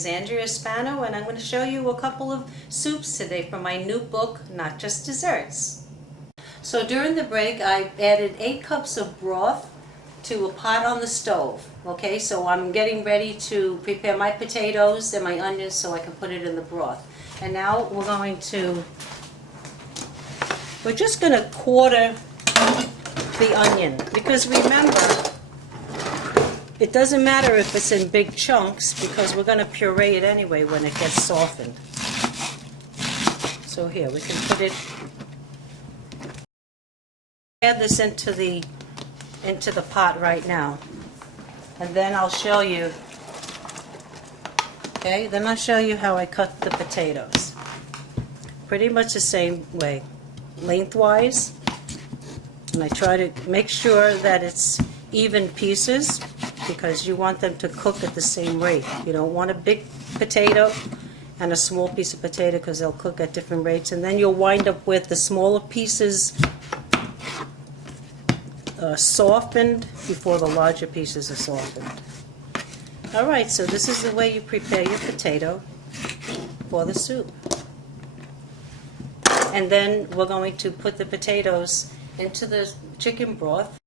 is Andrea Spano, and I'm going to show you a couple of soups today from my new book, Not Just Desserts. So during the break, I added 8 cups of broth to a pot on the stove. Okay, so I'm getting ready to prepare my potatoes and my onions so I can put it in the broth. And now we're just going to quarter the onion, because remember, it doesn't matter if it's in big chunks because we're going to puree it anyway when it gets softened. So here, we can add this into the pot right now. And then I'll show you, okay, then I'll show you how I cut the potatoes. Pretty much the same way, lengthwise. And I try to make sure that it's even pieces, because you want them to cook at the same rate. You don't want a big potato and a small piece of potato, because they'll cook at different rates, and then you'll wind up with the smaller pieces softened before the larger pieces are softened. Alright, so this is the way you prepare your potato for the soup. And then we're going to put the potatoes into the chicken broth.